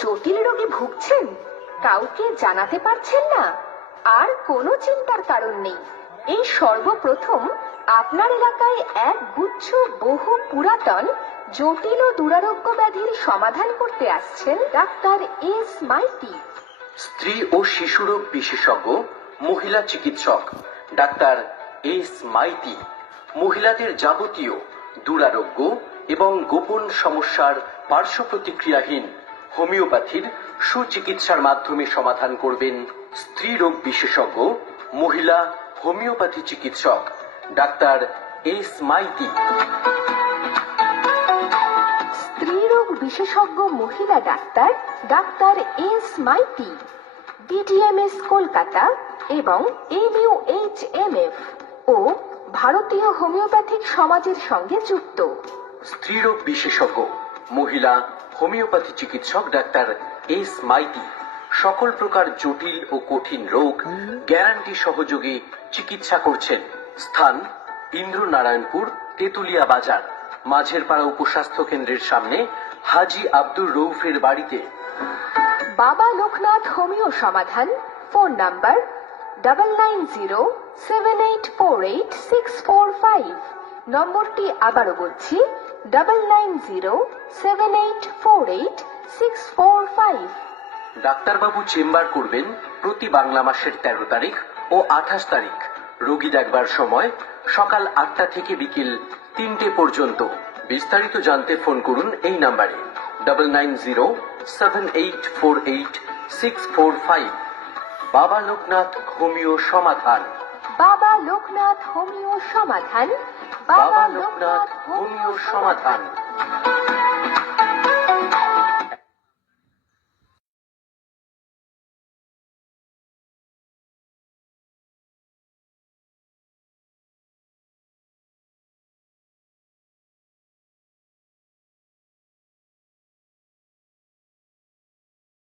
জটিল রোগে ভুগছেন, কাউকে জানাতে পারছেন না? আর কোনো চিন্তার কারণ নেই। এই সর্বপ্রথম আপনার এলাকায় এক গুচ্ছ বহু পুরাতন জটিল ও দুরারোগ্য ব্যাধির সমাধান করতে আসছেন ডাক্তার এস মাইতি। স্ত্রী ও শিশুরোগ বিশেষজ্ঞ মহিলা চিকিৎসক ডাক্তার এস মাইতি মহিলাদের যাবতীয় দুরারোগ্য এবং গোপন সমস্যার পার্শ্ব প্রতিক্রিয়াহীন হোমিওপ্যাথির সুচিকিৎসার মাধ্যমে সমাধান করবেন। স্ত্রী রোগ বিশেষজ্ঞ মহিলা হোমিওপ্যাথি চিকিৎসক ডাক্তার এস মাইতি। স্ত্রীরোগ বিশেষজ্ঞ মহিলা doctor doctor S Maiti, BDMS Kolkata এবং MUHMF ও ভারতীয় হোমিওপ্যাথিক সমাজের সঙ্গে যুক্ত। স্ত্রীরোগ বিশেষজ্ঞ মহিলা হোমিওপ্যাথি চিকিৎসক ডাক্তার এস মাইতি সকল প্রকার জটিল ও কঠিন রোগ গ্যারান্টি সহযোগে চিকিৎসা করছেন। স্থান ইন্দ্রনারায়ণপুর, তেতুলিয়া বাজার, মাঝেরপাড়া উপস্বাস্থ্য কেন্দ্রের সামনে, হাজি আব্দুর রৌফের বাড়িতে। বাবা লোকনাথ হোমিও সমাধান। Phone number 9907848645। নম্বরটি আবারও বলছি, 9907848645। ডাক্তারবাবু চেম্বার করবেন প্রতি বাংলা মাসের 13 তারিখ ও 28 তারিখ। রোগী দেখবার সময় সকাল 8টা থেকে বিকেল 3টে পর্যন্ত। বিস্তারিত জানতে ফোন করুন এই নাম্বারে 9907848645। বাবা লোকনাথ হোমিও সমাধান। বাবা লোকনাথ হোমিও সমাধান। বাবা লোকনাথ হোমিও সমাধান।